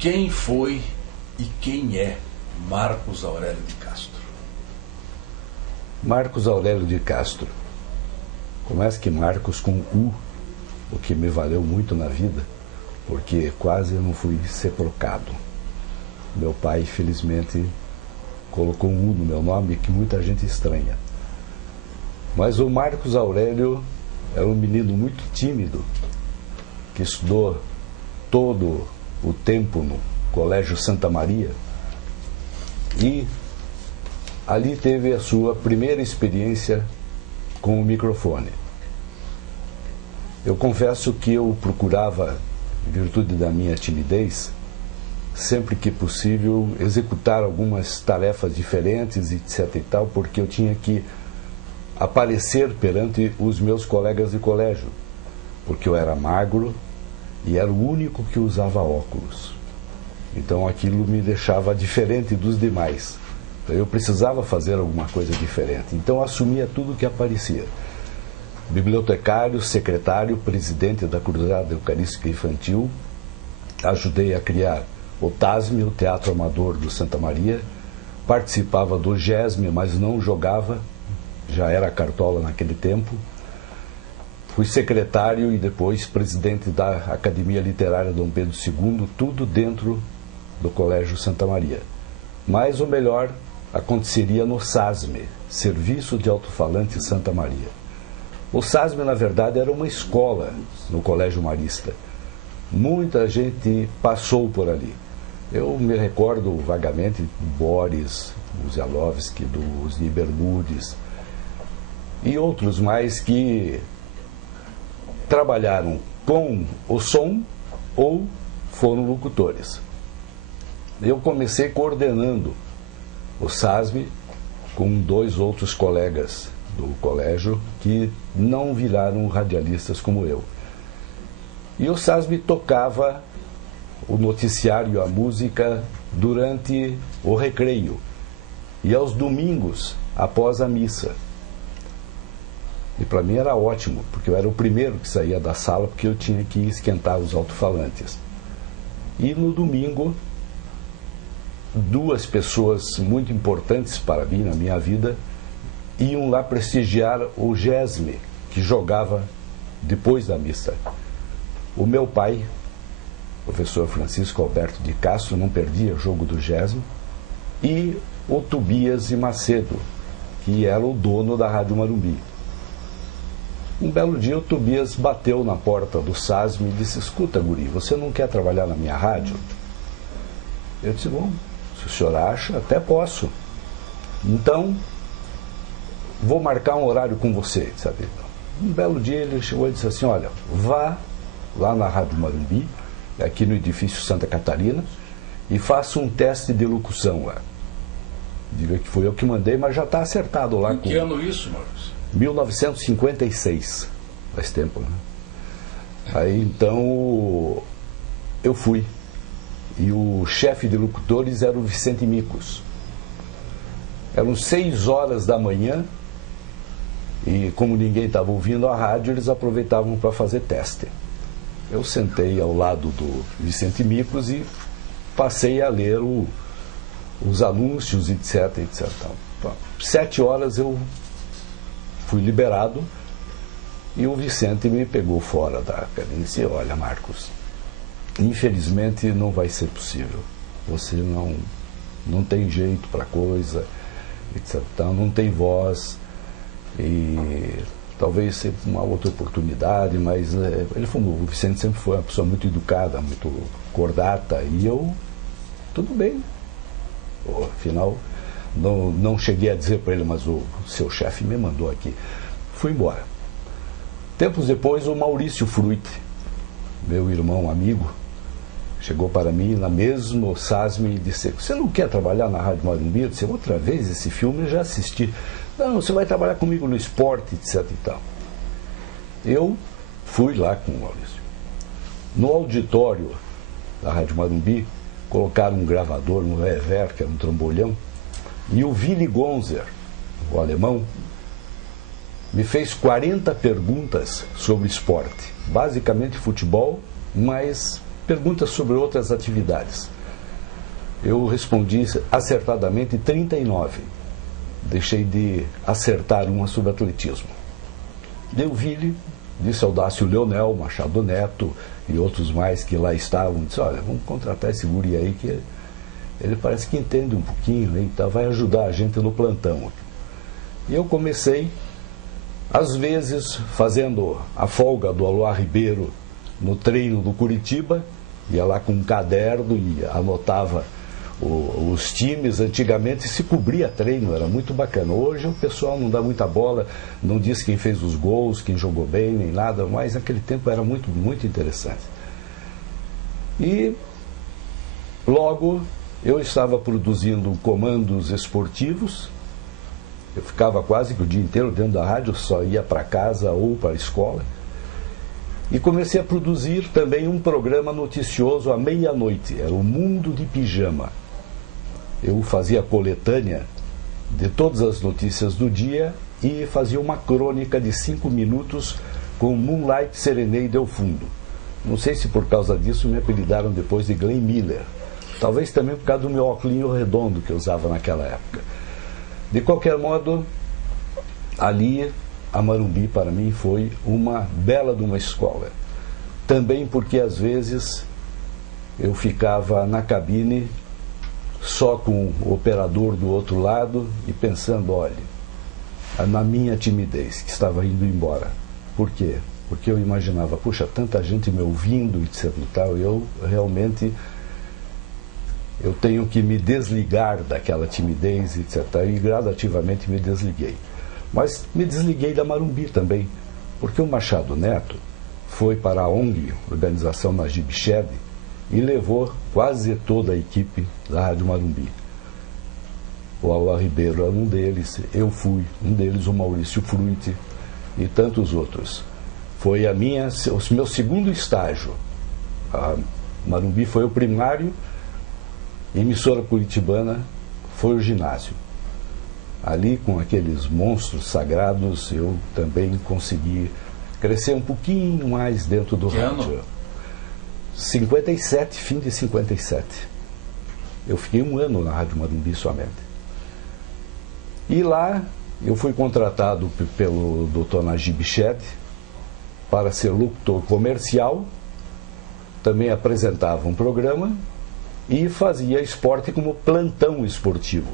Quem foi e quem é Marcos Aurélio de Castro? Marcos Aurélio de Castro. Começa que Marcos com U, o que me valeu muito na vida, porque quase eu não fui sepultado. Meu pai, felizmente, colocou um U no meu nome, que muita gente estranha. Mas o Marcos Aurélio era um menino muito tímido, que estudou todo o tempo no Colégio Santa Maria, e ali teve a sua primeira experiência com o microfone. Eu confesso que eu procurava, em virtude da minha timidez, sempre que possível, executar algumas tarefas diferentes, etc. e tal, porque eu tinha que aparecer perante os meus colegas de colégio, porque eu era magro e era o único que usava óculos. Então aquilo me deixava diferente dos demais. Então, eu precisava fazer alguma coisa diferente. Então eu assumia tudo que aparecia. Bibliotecário, secretário, presidente da Cruzada Eucarística Infantil. Ajudei a criar o TASM, o Teatro Amador do Santa Maria. Participava do GESM, mas não jogava. Já era cartola naquele tempo. Fui secretário e depois presidente da Academia Literária Dom Pedro II, tudo dentro do Colégio Santa Maria. Mas o melhor aconteceria no SASM, Serviço de Alto-Falante Santa Maria. O SASM, na verdade, era uma escola no Colégio Marista. Muita gente passou por ali. Eu me recordo vagamente do Boris, do Zialovski, do Osni Bermudes e outros mais que trabalharam com o som ou foram locutores. Eu comecei coordenando o SASM com 2 outros colegas do colégio que não viraram radialistas como eu. E o SASM tocava o noticiário e a música durante o recreio e aos domingos após a missa. E para mim era ótimo, porque eu era o primeiro que saía da sala, porque eu tinha que esquentar os alto-falantes. E no domingo, 2 pessoas muito importantes para mim, na minha vida, iam lá prestigiar o GESM, que jogava depois da missa. O meu pai, o professor Francisco Alberto de Castro, não perdia o jogo do GESM, e o Tobias e Macedo, que era o dono da Rádio Marumbi. Um belo dia o Tobias bateu na porta do SASM e disse: escuta, guri, você não quer trabalhar na minha rádio? Eu disse: bom, se o senhor acha, até posso. Então, vou marcar um horário com você, sabe? Um belo dia ele chegou e disse assim: olha, vá lá na Rádio Marumbi, aqui no edifício Santa Catarina, e faça um teste de locução lá. Diga que foi eu que mandei, mas já está acertado lá. Em que ano isso, Maurício? 1956, faz tempo, né? Aí então eu fui, e o chefe de locutores era o Vicente Micos. Eram 6 horas da manhã e como ninguém estava ouvindo a rádio, eles aproveitavam para fazer teste. Eu sentei ao lado do Vicente Micos e passei a ler os anúncios, etc, etc. 7 horas eu fui liberado e o Vicente me pegou fora da cabine e disse: olha, Marcos, infelizmente não vai ser possível. Você não tem jeito para coisa, etc. Não tem voz e talvez seja uma outra oportunidade, mas o Vicente sempre foi uma pessoa muito educada, muito cordata, e eu, tudo bem. Afinal, não cheguei a dizer para ele, mas o seu chefe me mandou aqui. Fui embora. Tempos depois, o Maurício Fruit, meu irmão amigo, chegou para mim na mesma SASM e disse: você não quer trabalhar na Rádio Marumbi? Eu disse: outra vez esse filme eu já assisti. Não, você vai trabalhar comigo no esporte, etc e tal. Eu fui lá com o Maurício. No auditório da Rádio Marumbi, colocaram um gravador, um rever, que era um trambolhão, e o Willy Gonzer, o alemão, me fez 40 perguntas sobre esporte, basicamente futebol, mas perguntas sobre outras atividades. Eu respondi acertadamente 39. Deixei de acertar uma sobre atletismo. Deu Ville, disse ao Dácio Leonel, Machado Neto e outros mais que lá estavam, disse, olha, vamos contratar esse guri aí que ele parece que entende um pouquinho, né, então vai ajudar a gente no plantão. E eu comecei, às vezes, fazendo a folga do Aloá Ribeiro no treino do Curitiba, ia lá com um caderno e anotava os times. Antigamente se cobria treino, era muito bacana. Hoje o pessoal não dá muita bola, não diz quem fez os gols, quem jogou bem, nem nada, mas naquele tempo era muito, muito interessante. E logo eu estava produzindo comandos esportivos, eu ficava quase que o dia inteiro dentro da rádio, só ia para casa ou para a escola. E comecei a produzir também um programa noticioso à meia-noite, era o Mundo de Pijama. Eu fazia coletânea de todas as notícias do dia e fazia uma crônica de 5 minutos com Moonlight Serenade ao fundo. Não sei se por causa disso me apelidaram depois de Glenn Miller. Talvez também por causa do meu óculos redondo que eu usava naquela época. De qualquer modo, ali a Morumbi para mim foi uma bela de uma escola. Também porque às vezes eu ficava na cabine só com o operador do outro lado e pensando, olha, na minha timidez que estava indo embora. Por quê? Porque eu imaginava, puxa, tanta gente me ouvindo, etc e tal, eu realmente eu tenho que me desligar daquela timidez, etc. E gradativamente me desliguei. Mas me desliguei da Morumbi também, porque o Machado Neto foi para a ONG, Organização Najib Shed, e levou quase toda a equipe da Rádio Morumbi. O Aloá Ribeiro era um deles, eu fui um deles, o Maurício Frutti e tantos outros. Foi o meu segundo estágio. A Morumbi foi o primário, emissora curitibana foi o ginásio. Ali, com aqueles monstros sagrados, eu também consegui crescer um pouquinho mais dentro do rádio. 57, fim de 57. Eu fiquei 1 ano na Rádio Morumbi somente. E lá eu fui contratado pelo Dr. Najib Shed para ser locutor comercial, também apresentava um programa e fazia esporte como plantão esportivo,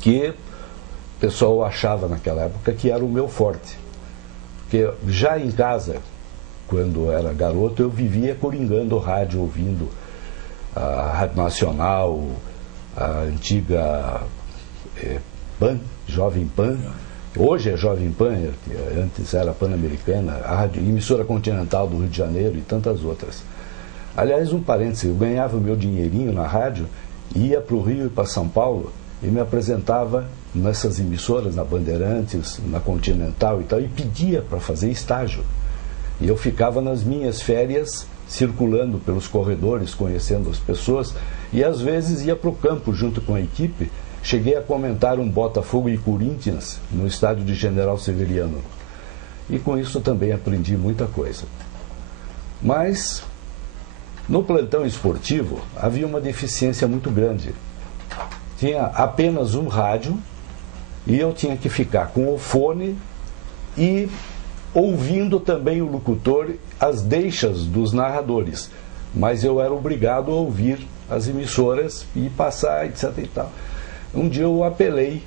que o pessoal achava naquela época que era o meu forte. Porque já em casa, quando eu era garoto, eu vivia coringando rádio, ouvindo a Rádio Nacional, a antiga PAN, Jovem Pan. Hoje é Jovem Pan, antes era Pan-Americana, a emissora Continental do Rio de Janeiro e tantas outras. Aliás, um parêntese, eu ganhava o meu dinheirinho na rádio, ia para o Rio e para São Paulo e me apresentava nessas emissoras, na Bandeirantes, na Continental e tal, e pedia para fazer estágio. E eu ficava nas minhas férias, circulando pelos corredores, conhecendo as pessoas, e às vezes ia para o campo junto com a equipe. Cheguei a comentar um Botafogo e Corinthians no estádio de General Severiano. E com isso também aprendi muita coisa. Mas, no plantão esportivo, havia uma deficiência muito grande. Tinha apenas um rádio e eu tinha que ficar com o fone e ouvindo também o locutor as deixas dos narradores. Mas eu era obrigado a ouvir as emissoras e passar, etc. e tal. Um dia eu apelei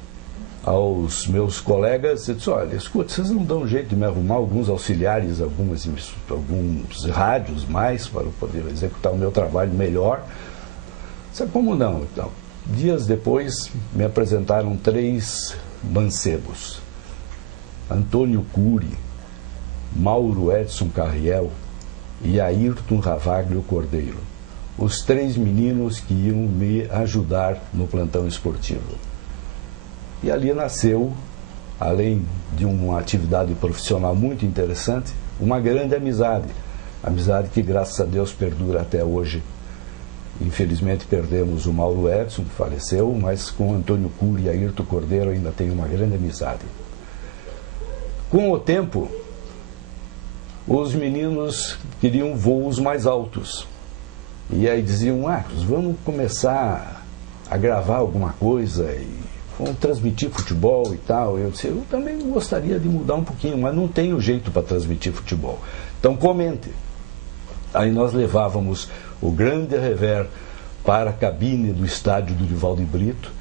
aos meus colegas e disse, olha, escuta, vocês não dão jeito de me arrumar alguns auxiliares, alguns rádios mais para eu poder executar o meu trabalho melhor? Sabe como não? Então, dias depois me apresentaram 3 mancebos. Antônio Cury, Mauro Edson Carriel e Ayrton Ravaglio Cordeiro. Os 3 meninos que iam me ajudar no plantão esportivo. E ali nasceu, além de uma atividade profissional muito interessante, uma grande amizade. Amizade que, graças a Deus, perdura até hoje. Infelizmente perdemos o Mauro Edson, que faleceu, mas com Antônio Cury e Ayrton Cordeiro ainda tenho uma grande amizade. Com o tempo, os meninos queriam voos mais altos. E aí diziam, Marcos, vamos começar a gravar alguma coisa e vamos transmitir futebol e tal. Eu disse, eu também gostaria de mudar um pouquinho, mas não tenho jeito para transmitir futebol. Então comente. Aí nós levávamos o grande rever para a cabine do estádio do Divaldo Brito.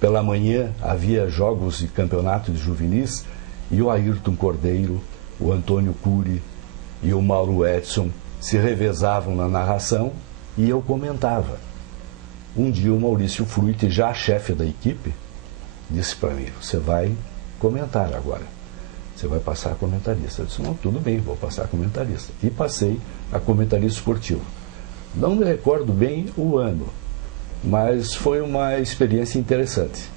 Pela manhã havia jogos de campeonato de juvenis e o Ayrton Cordeiro, o Antônio Cury e o Mauro Edson se revezavam na narração e eu comentava. Um dia o Maurício Fruit, já chefe da equipe, disse para mim, você vai comentar agora, você vai passar a comentarista. Eu disse, não, tudo bem, vou passar a comentarista. E passei a comentarista esportivo. Não me recordo bem o ano, mas foi uma experiência interessante.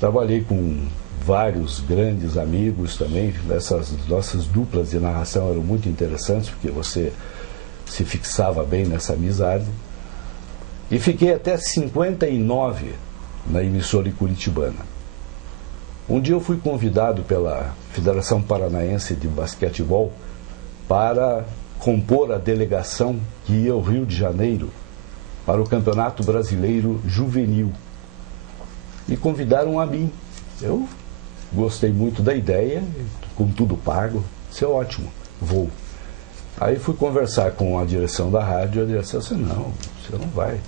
Trabalhei com vários grandes amigos também, essas nossas duplas de narração eram muito interessantes, porque você se fixava bem nessa amizade. E fiquei até 59 na emissora curitibana. Um dia eu fui convidado pela Federação Paranaense de Basquetebol para compor a delegação que ia ao Rio de Janeiro para o Campeonato Brasileiro Juvenil. E convidaram a mim. Eu gostei muito da ideia, com tudo pago, isso é ótimo, vou. Aí fui conversar com a direção da rádio, a direção disse, não, você não vai.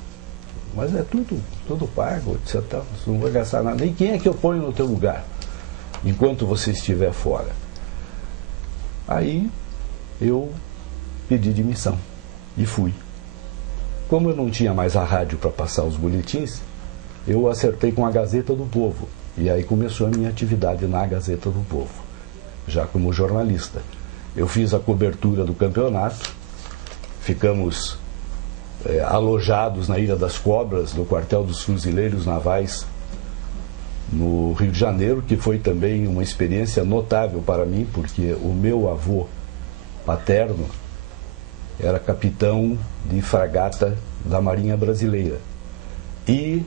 Mas é tudo pago, etc. Você não vai gastar nada. Nem quem é que eu ponho no teu lugar, enquanto você estiver fora. Aí eu pedi demissão e fui. Como eu não tinha mais a rádio para passar os boletins, eu acertei com a Gazeta do Povo. E aí começou a minha atividade na Gazeta do Povo, já como jornalista. Eu fiz a cobertura do campeonato, ficamos alojados na Ilha das Cobras, no quartel dos Fuzileiros Navais, no Rio de Janeiro, que foi também uma experiência notável para mim, porque o meu avô paterno era capitão de fragata da Marinha Brasileira. E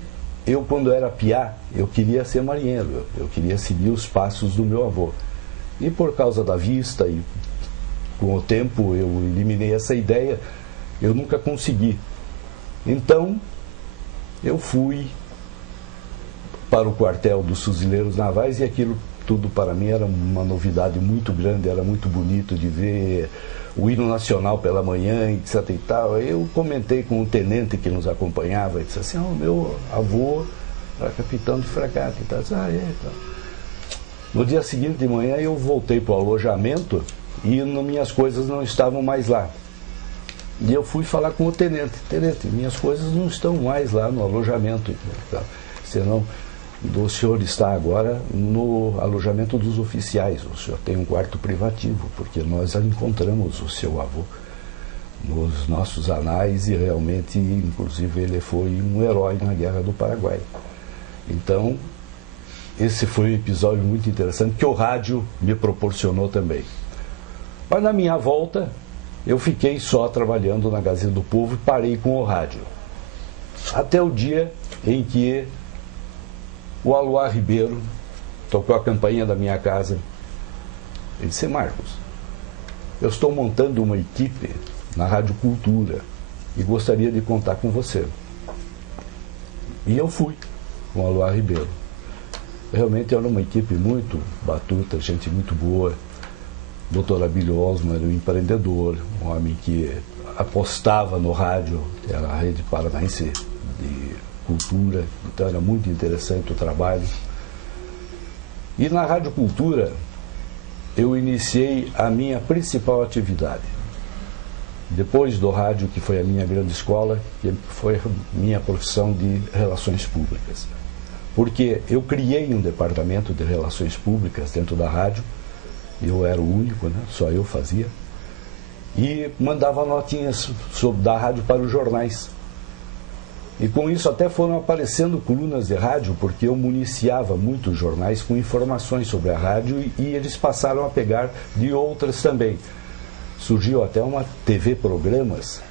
eu, quando era piá, eu queria ser marinheiro, eu queria seguir os passos do meu avô. E por causa da vista e com o tempo eu eliminei essa ideia, eu nunca consegui. Então, eu fui para o quartel dos Fuzileiros Navais e aquilo tudo para mim era uma novidade muito grande, era muito bonito de ver o hino nacional pela manhã, etc. e tal. Eu comentei com o tenente que nos acompanhava e disse assim, meu avô era capitão de fragata e tal. Então. No dia seguinte de manhã eu voltei para o alojamento e minhas coisas não estavam mais lá. E eu fui falar com o tenente, minhas coisas não estão mais lá no alojamento, senão o senhor está agora no alojamento dos oficiais, o senhor tem um quarto privativo, porque nós encontramos o seu avô nos nossos anais e realmente, inclusive, ele foi um herói na Guerra do Paraguai. Então, esse foi um episódio muito interessante que o rádio me proporcionou também. Mas na minha volta, eu fiquei só trabalhando na Gazeta do Povo e parei com o rádio. Até o dia em que o Aloar Ribeiro tocou a campainha da minha casa. Ele disse, Marcos, eu estou montando uma equipe na Rádio Cultura e gostaria de contar com você. E eu fui com o Aloar Ribeiro. Realmente era uma equipe muito batuta, gente muito boa. Dr. Abílio Osmo era um empreendedor, um homem que apostava no rádio, era a Rede Paranaense de Cultura, então era muito interessante o trabalho. E na Rádio Cultura eu iniciei a minha principal atividade. Depois do rádio, que foi a minha grande escola, que foi a minha profissão de Relações Públicas. Porque eu criei um departamento de Relações Públicas dentro da rádio, eu era o único, né? Só eu fazia, e mandava notinhas da rádio para os jornais. E com isso até foram aparecendo colunas de rádio, porque eu municiava muitos jornais com informações sobre a rádio e eles passaram a pegar de outras também. Surgiu até uma TV Programas,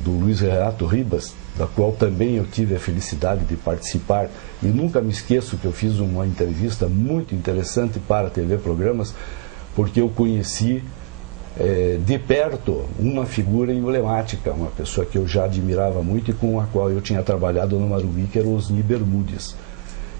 do Luiz Renato Ribas, da qual também eu tive a felicidade de participar. E nunca me esqueço que eu fiz uma entrevista muito interessante para a TV Programas, porque eu conheci de perto uma figura emblemática, uma pessoa que eu já admirava muito e com a qual eu tinha trabalhado no Maruí, que era o Osni Bermudes.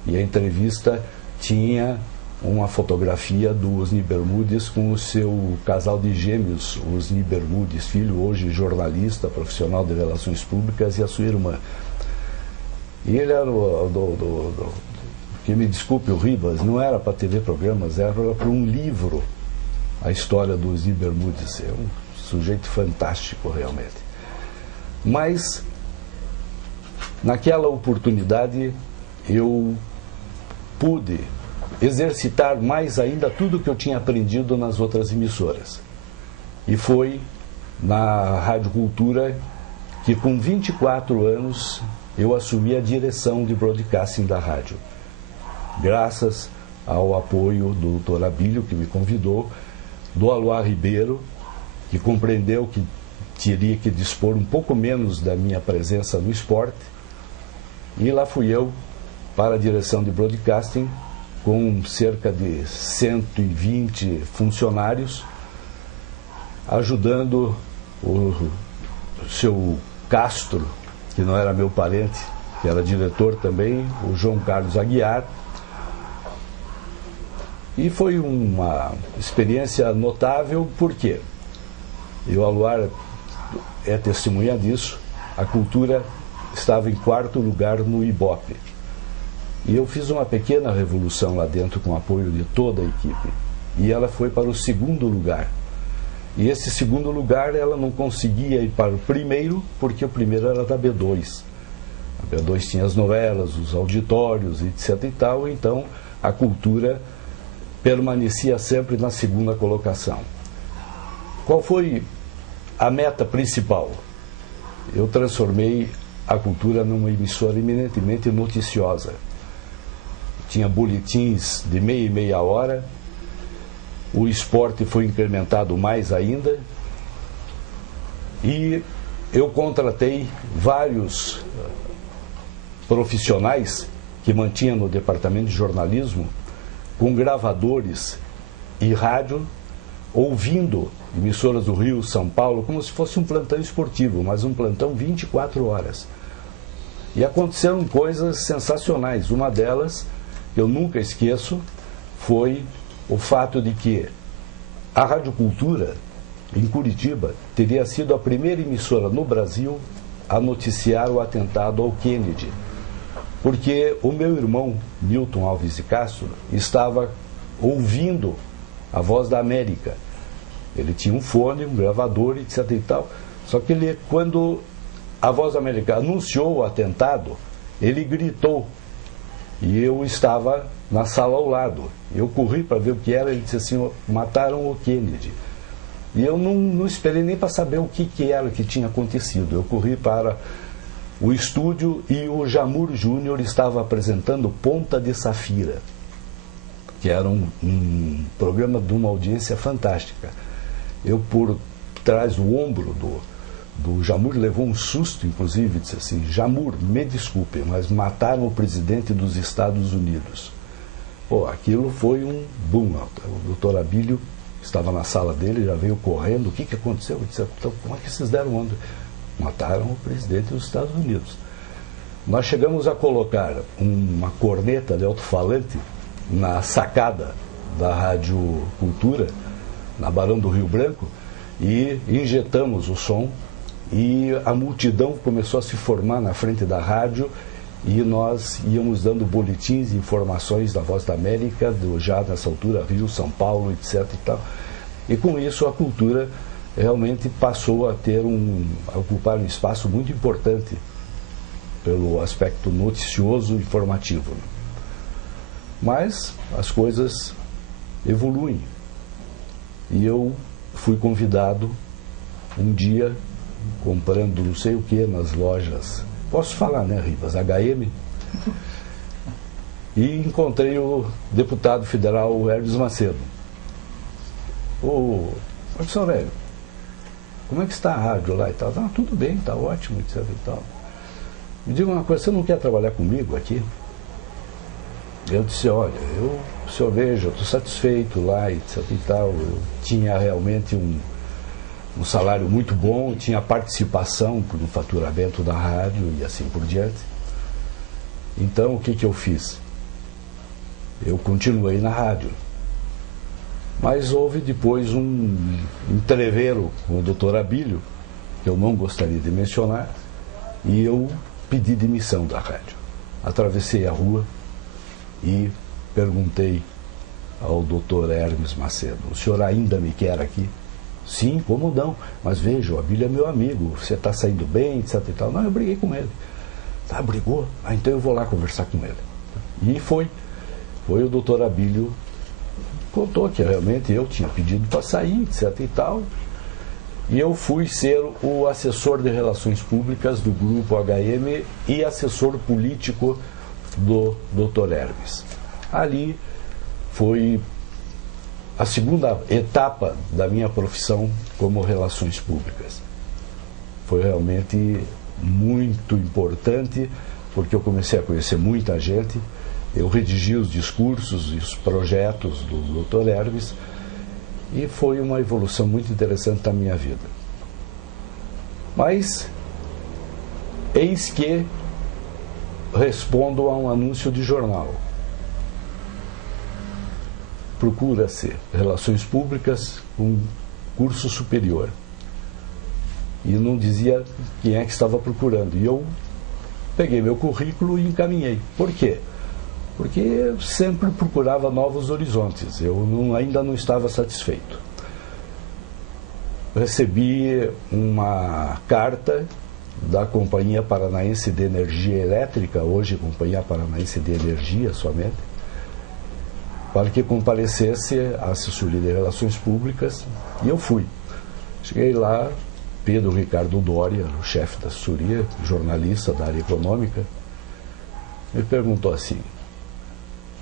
E a entrevista tinha uma fotografia do Osni Bermudes com o seu casal de gêmeos, o Osni Bermudes, filho, hoje jornalista, profissional de relações públicas, e a sua irmã. E ele era que me desculpe o Ribas, não era para TV programas, era para um livro, a história do Osni Bermudes. É um sujeito fantástico realmente. Mas naquela oportunidade eu pude exercitar mais ainda tudo que eu tinha aprendido nas outras emissoras. E foi na Rádio Cultura que, com 24 anos, eu assumi a direção de broadcasting da rádio. Graças ao apoio do Dr. Abílio, que me convidou, do Aloar Ribeiro, que compreendeu que teria que dispor um pouco menos da minha presença no esporte, e lá fui eu para a direção de broadcasting, com cerca de 120 funcionários, ajudando o seu Castro, que não era meu parente, que era diretor também, o João Carlos Aguiar. E foi uma experiência notável, porque eu, Aloar, é testemunha disso, a Cultura estava em 4º lugar no Ibope. E eu fiz uma pequena revolução lá dentro com o apoio de toda a equipe. E ela foi para o 2º lugar. E esse 2º lugar ela não conseguia ir para o primeiro, porque o primeiro era da B2. A B2 tinha as novelas, os auditórios, etc. e tal, então a Cultura permanecia sempre na 2ª colocação. Qual foi a meta principal? Eu transformei a Cultura numa emissora eminentemente noticiosa. Tinha boletins de meia e meia hora, o esporte foi incrementado mais ainda, e eu contratei vários profissionais que mantinha no departamento de jornalismo, com gravadores e rádio, ouvindo emissoras do Rio, São Paulo, como se fosse um plantão esportivo, mas um plantão 24 horas. E aconteceram coisas sensacionais. Uma delas, que eu nunca esqueço, foi o fato de que a Rádio Cultura, em Curitiba, teria sido a primeira emissora no Brasil a noticiar o atentado ao Kennedy. Porque o meu irmão, Milton Alves de Castro, estava ouvindo a Voz da América. Ele tinha um fone, um gravador, etc. e tal. Só que ele, quando a Voz da América anunciou o atentado, ele gritou. E eu estava na sala ao lado. Eu corri para ver o que era. Ele disse assim: mataram o Kennedy. E eu não esperei nem para saber o que era que tinha acontecido. Eu corri para o estúdio e o Jamur Júnior estava apresentando Ponta de Safira, que era um programa de uma audiência fantástica. Eu, por trás do ombro do Jamur, levou um susto, inclusive, disse assim: Jamur, me desculpe, mas mataram o presidente dos Estados Unidos. Pô, aquilo foi um boom. O doutor Abílio estava na sala dele, já veio correndo: o que aconteceu? Eu disse: então, como é que vocês deram onda? Mataram o presidente dos Estados Unidos. Nós chegamos a colocar uma corneta de alto-falante na sacada da Rádio Cultura, na Barão do Rio Branco, e injetamos o som, e a multidão começou a se formar na frente da rádio, e nós íamos dando boletins e informações da Voz da América, já nessa altura Rio, São Paulo, etc. e tal. E com isso a Cultura realmente passou a ocupar um espaço muito importante pelo aspecto noticioso e informativo. Mas as coisas evoluem. E eu fui convidado um dia, comprando não sei o que nas lojas, posso falar, né, Ribas, HM, e encontrei o deputado federal Hermes Macedo. Ô, professor Aurélio, como é que está a rádio lá e tal? Ah, tudo bem, está ótimo, etc e tal. Me diga uma coisa, você não quer trabalhar comigo aqui? Eu disse: olha, o senhor veja, eu estou satisfeito lá, etc e tal. Eu tinha realmente um salário muito bom, tinha participação no faturamento da rádio e assim por diante. Então, o que eu fiz? Eu continuei na rádio. Mas houve depois um entreveiro com o Dr. Abílio, que eu não gostaria de mencionar, e eu pedi demissão da rádio. Atravessei a rua e perguntei ao Dr. Hermes Macedo: o senhor ainda me quer aqui? Sim, como não? Mas veja, o Abílio é meu amigo, você está saindo bem, etc e tal. Não, eu briguei com ele. Ah, brigou? Ah, então eu vou lá conversar com ele. E foi o Dr. Abílio, contou que realmente eu tinha pedido para sair, etc e tal. E eu fui ser o assessor de relações públicas do Grupo HM e assessor político do Dr. Hermes. Ali foi a segunda etapa da minha profissão como relações públicas. Foi realmente muito importante, porque eu comecei a conhecer muita gente, eu redigi os discursos e os projetos do Dr. Hermes, e foi uma evolução muito interessante na minha vida. Mas, eis que respondo a um anúncio de jornal. Procura-se relações públicas com curso superior. E não dizia quem é que estava procurando. E eu peguei meu currículo e encaminhei. Por quê? Porque eu sempre procurava novos horizontes. Eu ainda não estava satisfeito. Recebi uma carta da Companhia Paranaense de Energia Elétrica, hoje Companhia Paranaense de Energia somente, para que comparecesse a assessoria de relações públicas, e eu fui. Cheguei lá, Pedro Ricardo Doria, o chefe da assessoria, jornalista da área econômica, me perguntou assim: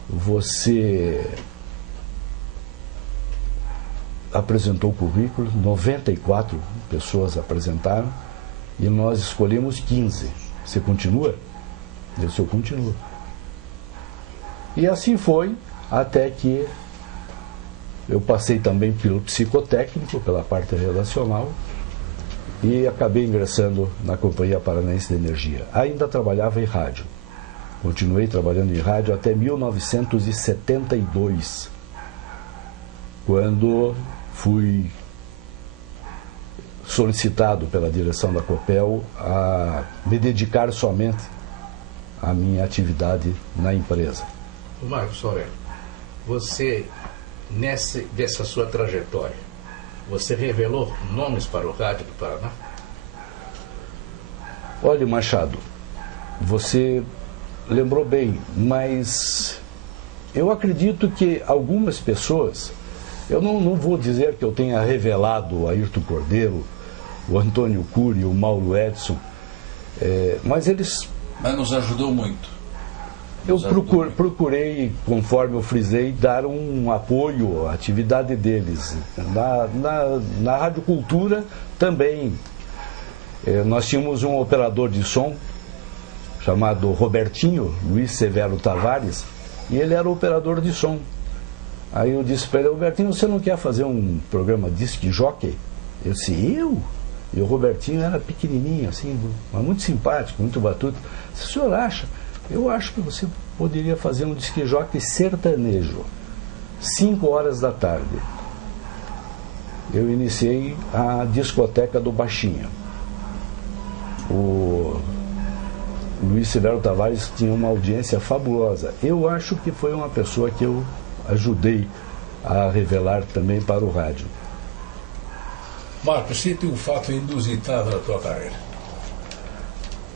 você apresentou o currículo, 94 pessoas apresentaram, e nós escolhemos 15. Você continua? Eu disse: eu continuo. E assim foi, até que eu passei também pelo psicotécnico, pela parte relacional, e acabei ingressando na Companhia Paranaense de Energia. Ainda trabalhava em rádio. Continuei trabalhando em rádio até 1972, quando fui solicitado pela direção da Copel a me dedicar somente à minha atividade na empresa. Marcos Aurélio, você, dessa sua trajetória, você revelou nomes para o rádio do Paraná? Olha, Machado, você lembrou bem, mas eu acredito que algumas pessoas, eu não vou dizer que eu tenha revelado o Ayrton Cordeiro, o Antônio Cury, o Mauro Edson, mas eles... Mas nos ajudou muito. Eu procurei, conforme eu frisei, dar um apoio à atividade deles. Na Rádio Cultura também. Nós tínhamos um operador de som chamado Robertinho, Luiz Severo Tavares, e ele era operador de som. Aí eu disse para ele: Robertinho, você não quer fazer um programa disc jockey? Eu disse: eu? E o Robertinho era pequenininho, assim, mas muito simpático, muito batuto. Se o senhor acha? Eu acho que você poderia fazer um disc jockey sertanejo, 5 horas da tarde. Eu iniciei a discoteca do Baixinho. O Luiz Severo Tavares tinha uma audiência fabulosa. Eu acho que foi uma pessoa que eu ajudei a revelar também para o rádio. Marcos, cite um fato inusitado na tua carreira.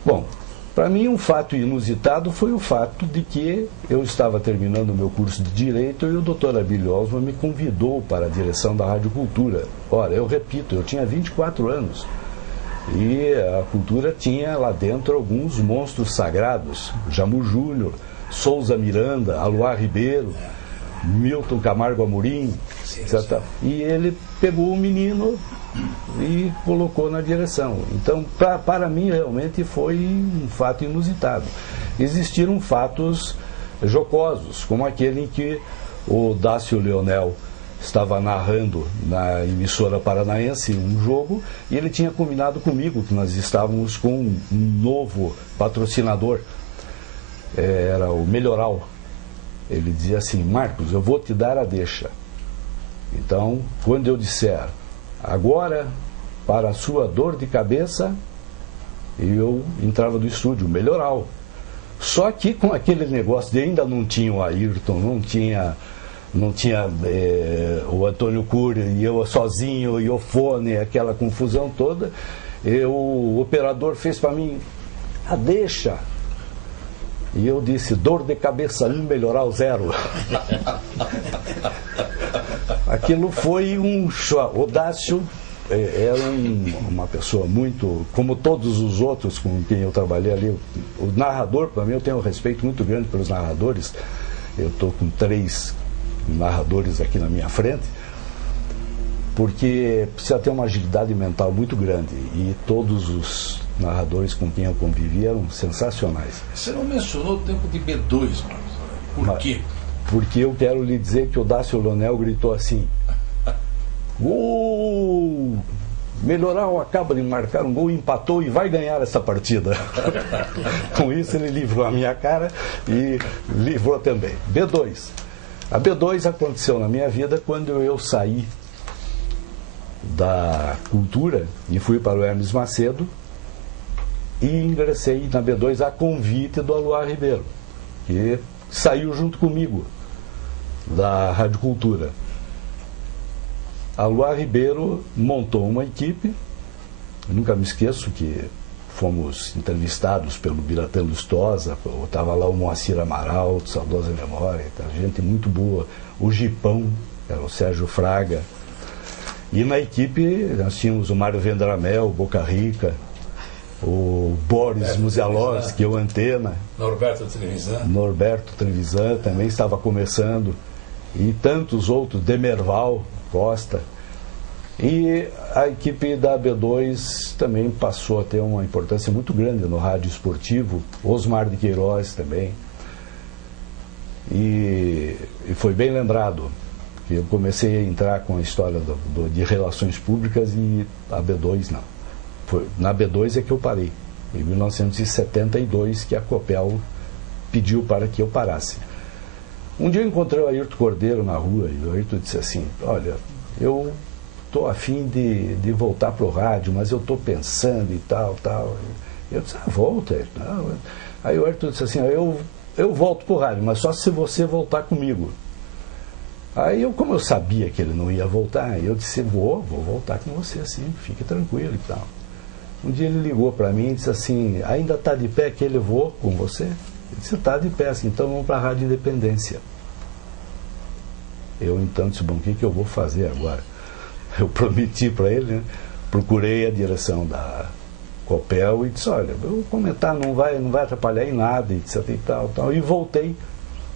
Bom, para mim um fato inusitado foi o fato de que eu estava terminando o meu curso de Direito e o Dr. Abílio Osma me convidou para a direção da Rádio Cultura. Ora, eu repito, eu tinha 24 anos. E a Cultura tinha lá dentro alguns monstros sagrados: Jamu Júnior, Souza Miranda, Aloá Ribeiro, Milton Camargo Amorim, etc. E ele pegou o menino e colocou na direção. Então, para mim, realmente foi um fato inusitado. Existiram fatos jocosos, como aquele em que o Dácio Leonel estava narrando na emissora paranaense um jogo e ele tinha combinado comigo que nós estávamos com um novo patrocinador, era o Melhoral. Ele dizia assim: Marcos, eu vou te dar a deixa. Então, quando eu disser agora, para a sua dor de cabeça, eu entrava do estúdio, Melhoral. Só que com aquele negócio de ainda não tinha o Ayrton, não tinha o Antônio Cury, e eu sozinho, e o fone, aquela confusão toda, o operador fez para mim a deixa. E eu disse: dor de cabeça 1, Melhoral 0. Aquilo foi um choque. O Dácio era uma pessoa muito, como todos os outros com quem eu trabalhei ali. O narrador, para mim, eu tenho um respeito muito grande pelos narradores. Eu estou com 3 narradores aqui na minha frente, porque precisa ter uma agilidade mental muito grande, e todos os narradores com quem eu convivi eram sensacionais. Você não mencionou o tempo de B2, Marcos. Por quê? Porque eu quero lhe dizer que o Dácio Lonel gritou assim: gol! Melhoral acaba de marcar um gol, empatou e vai ganhar essa partida. Com isso ele livrou a minha cara e livrou também. B2. A B2 aconteceu na minha vida quando eu saí da Cultura e fui para o Hermes Macedo e ingressei na B2 a convite do Aloar Ribeiro, que saiu junto comigo da Rádio Cultura. Aloar Ribeiro montou uma equipe. Eu nunca me esqueço que fomos entrevistados pelo Biratã Lustosa, estava lá o Moacir Amaral, de saudosa memória, gente muito boa, o Gipão, era o Sérgio Fraga, e na equipe nós tínhamos o Mário Vendramel, o Boca Rica, o Boris Muzialowski, o Antena, Norberto Trevisan também estava começando, e tantos outros, Demerval Costa. E a equipe da B2 também passou a ter uma importância muito grande no rádio esportivo, Osmar de Queiroz também. E foi bem lembrado que eu comecei a entrar com a história de relações públicas, e a B2 não. Na B2 é que eu parei, em 1972, que a Copel pediu para que eu parasse. Um dia eu encontrei o Ayrton Cordeiro na rua, e o Ayrton disse assim: olha, eu estou a fim de voltar para o rádio, mas eu estou pensando e tal. Eu disse: volta, Ayrton. Aí o Ayrton disse assim: eu volto para o rádio, mas só se você voltar comigo. Aí como eu sabia que ele não ia voltar, eu disse: vou voltar com você, sim, fique tranquilo e tal. Um dia ele ligou para mim e disse assim: ainda está de pé aquele voo com você? Eu disse: está de pé, assim, então vamos para a Rádio Independência. Eu então disse: bom, o que eu vou fazer agora? Eu prometi para ele, né? Procurei a direção da Copel e disse: olha, eu vou comentar, não vai atrapalhar em nada, etc e tal. E voltei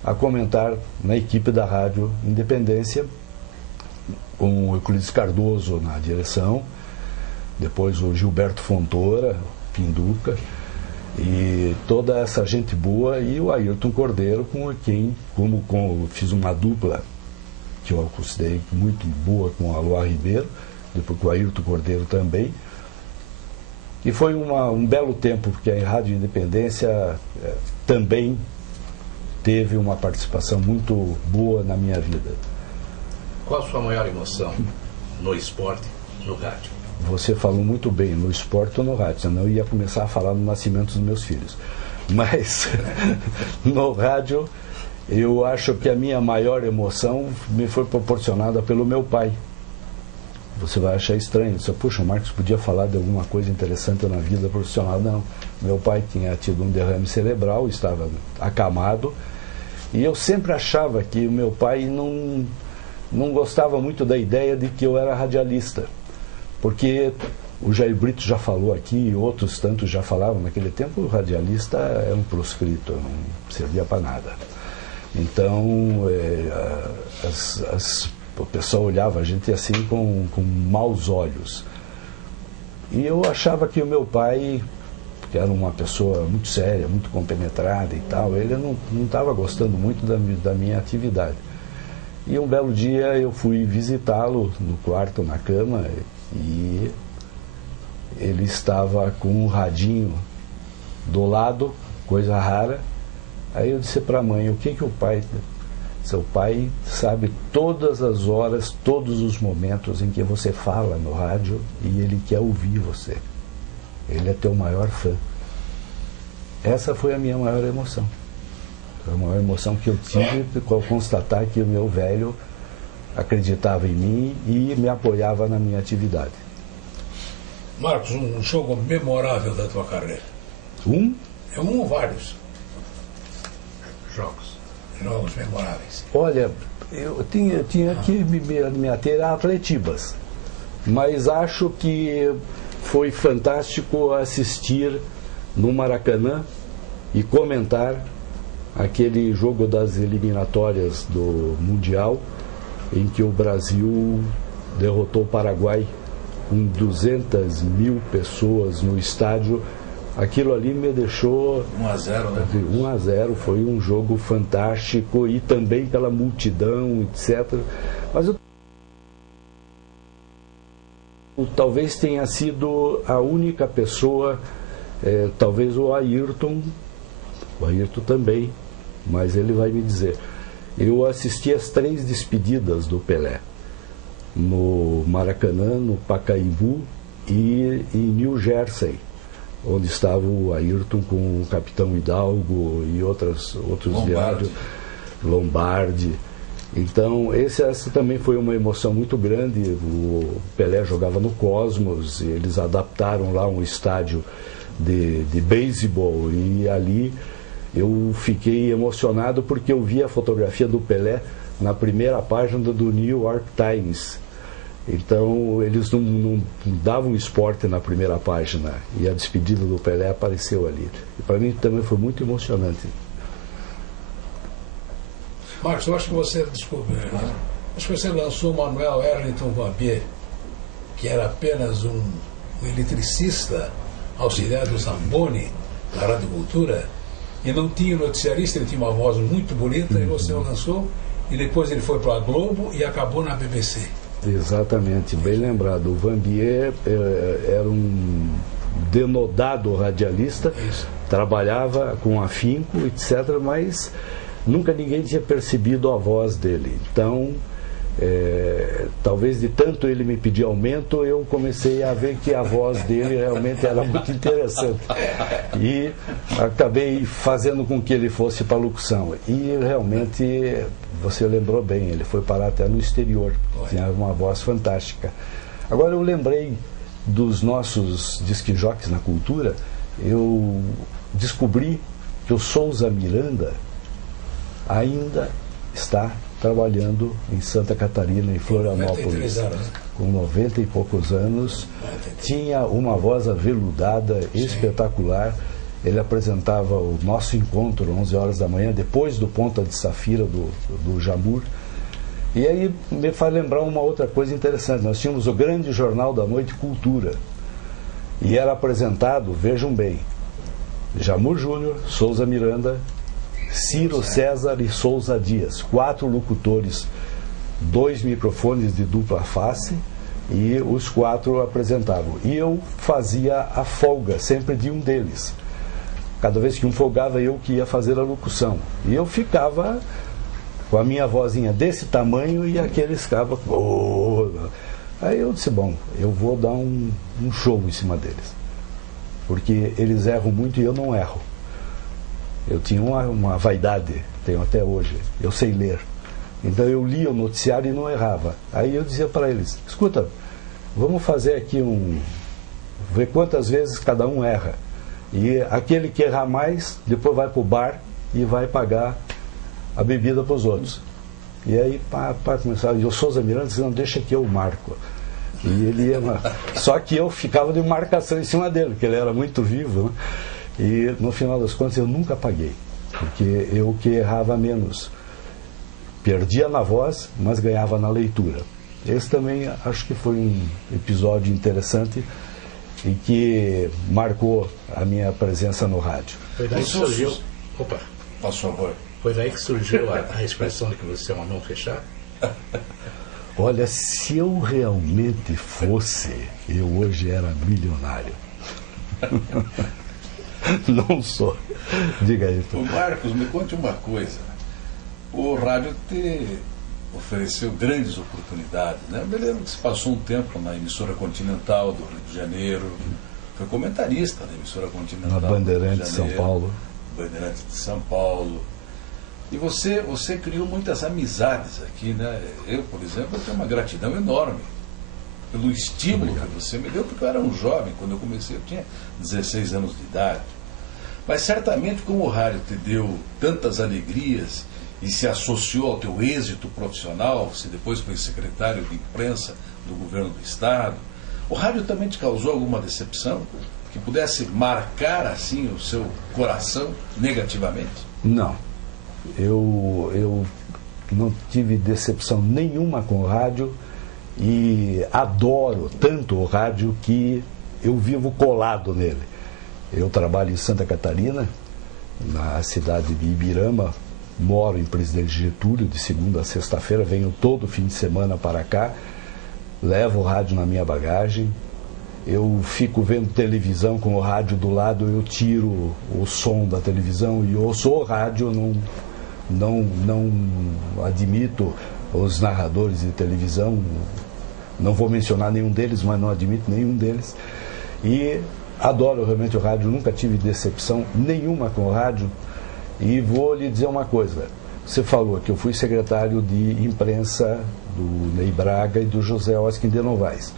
a comentar na equipe da Rádio Independência, com o Euclides Cardoso na direção, depois o Gilberto Fontoura, Pinduca, e toda essa gente boa, e o Ayrton Cordeiro, com quem fiz uma dupla que eu considerei muito boa com o Aloar Ribeiro, depois com o Ayrton Cordeiro também. E foi um belo tempo, porque a Rádio Independência também teve uma participação muito boa na minha vida. Qual a sua maior emoção no esporte, no rádio? Você falou muito bem, no esporte ou no rádio, senão eu ia começar a falar no nascimento dos meus filhos. Mas no rádio, eu acho que a minha maior emoção me foi proporcionada pelo meu pai. Você vai achar estranho. Você, puxa, o Marcos podia falar de alguma coisa interessante na vida profissional. Não. Meu pai tinha tido um derrame cerebral, estava acamado, e eu sempre achava que o meu pai não gostava muito da ideia de que eu era radialista. Porque o Jair Brito já falou aqui, e outros tantos já falavam naquele tempo, o radialista era um proscrito, não servia para nada. Então, o pessoal olhava a gente assim com maus olhos. E eu achava que o meu pai, que era uma pessoa muito séria, muito compenetrada e tal, ele não estava gostando muito da minha atividade. E um belo dia eu fui visitá-lo no quarto, na cama, e ele estava com um radinho do lado, coisa rara. Aí eu disse para a mãe, o que o pai... Seu pai sabe todas as horas, todos os momentos em que você fala no rádio e ele quer ouvir você. Ele é teu maior fã. Essa foi a minha maior emoção. Foi a maior emoção que eu tive ao constatar que o meu velho acreditava em mim e me apoiava na minha atividade. Marcos, um jogo memorável da tua carreira? É um ou vários jogos memoráveis? Olha, eu tinha que me ater a Atletibas, mas acho que foi fantástico assistir no Maracanã e comentar aquele jogo das eliminatórias do Mundial, em que o Brasil derrotou o Paraguai com 200 mil pessoas no estádio. Aquilo ali me deixou 1-0, né? 1-0, foi um jogo fantástico e também pela multidão, etc. Mas eu talvez tenha sido a única pessoa, talvez o Ayrton também, mas ele vai me dizer. Eu assisti as 3 despedidas do Pelé, no Maracanã, no Pacaembu e em New Jersey, onde estava o Ayrton com o Capitão Hidalgo e outros diários, Lombardi. Então, essa também foi uma emoção muito grande. O Pelé jogava no Cosmos, e eles adaptaram lá um estádio de beisebol, e ali eu fiquei emocionado porque eu vi a fotografia do Pelé na primeira página do New York Times. Então, eles não davam esporte na primeira página, e a despedida do Pelé apareceu ali. E para mim também foi muito emocionante. Marcos, eu acho que você descobriu, né? Acho que você lançou o Manuel Erlington Vambier, que era apenas um eletricista auxiliar do Zamboni, da Rádio Cultura, e não tinha noticiarista, ele tinha uma voz muito bonita, e você o lançou, e depois ele foi para a Globo e acabou na BBC. Exatamente, bem lembrado. O Vambier era um denodado radialista, trabalhava com afinco, etc., mas nunca ninguém tinha percebido a voz dele. Então, talvez de tanto ele me pedir aumento, eu comecei a ver que a voz dele realmente era muito interessante. E acabei fazendo com que ele fosse para a locução. E realmente, você lembrou bem, ele foi parar até no exterior. Tinha uma voz fantástica. Agora, eu lembrei dos nossos disc-jockeys na cultura. Eu descobri que o Souza Miranda ainda está trabalhando em Santa Catarina, em Florianópolis, com 90 e poucos anos. Tinha uma voz aveludada, espetacular. Ele apresentava o nosso encontro, 11 horas da manhã, depois do Ponta de Safira, do Jamur. E aí me faz lembrar uma outra coisa interessante. Nós tínhamos o grande jornal da noite, Cultura. E era apresentado, vejam bem, Jamur Júnior, Souza Miranda, Ciro César e Souza Dias, 4 locutores, 2 microfones de dupla face, e os 4 apresentavam. E eu fazia a folga sempre de um deles. Cada vez que um folgava, eu que ia fazer a locução. E eu ficava com a minha vozinha desse tamanho e aqueles ficavam... Oh. Aí eu disse, bom, eu vou dar um show em cima deles. Porque eles erram muito e eu não erro. Eu tinha uma vaidade, tenho até hoje, eu sei ler. Então eu lia o noticiário e não errava. Aí eu dizia para eles, escuta, vamos fazer aqui ver quantas vezes cada um erra. E aquele que errar mais, depois vai para o bar e vai pagar a bebida para os outros. E aí, começava, e o Souza Miranda disse, não, deixa que eu marco. E ele ia, só que eu ficava de marcação em cima dele, porque ele era muito vivo, né? E no final das contas eu nunca paguei, porque eu que errava menos. Perdia na voz, mas ganhava na leitura. Esse também acho que foi um episódio interessante e que marcou a minha presença no rádio. Foi daí que surgiu. Opa, por favor. Foi daí que surgiu a expressão de que você é uma mão fechada? Olha, se eu realmente fosse, eu hoje era milionário. Não sou. Diga aí. Ô Marcos, me conte uma coisa. O rádio te ofereceu grandes oportunidades, né? Eu me lembro que você passou um tempo na emissora Continental do Rio de Janeiro, foi comentarista da emissora Continental Na Bandeirantes de São Paulo. Bandeirantes de São Paulo. E você criou muitas amizades aqui, né? Eu, por exemplo, tenho uma gratidão enorme pelo estímulo que você me deu, porque eu era um jovem, quando eu comecei eu tinha 16 anos de idade. Mas certamente como o rádio te deu tantas alegrias e se associou ao teu êxito profissional, você depois foi secretário de imprensa do governo do Estado, o rádio também te causou alguma decepção que pudesse marcar assim o seu coração negativamente? Não. Eu não tive decepção nenhuma com o rádio e adoro tanto o rádio que eu vivo colado nele. Eu trabalho em Santa Catarina, na cidade de Ibirama, moro em Presidente Getúlio, de segunda a sexta-feira, venho todo fim de semana para cá, levo o rádio na minha bagagem, eu fico vendo televisão com o rádio do lado, eu tiro o som da televisão e ouço o rádio, não admito os narradores de televisão, não vou mencionar nenhum deles, mas não admito nenhum deles. E adoro realmente o rádio, nunca tive decepção nenhuma com o rádio. E vou lhe dizer uma coisa, você falou que eu fui secretário de imprensa do Ney Braga e do José Oskin de Novaes.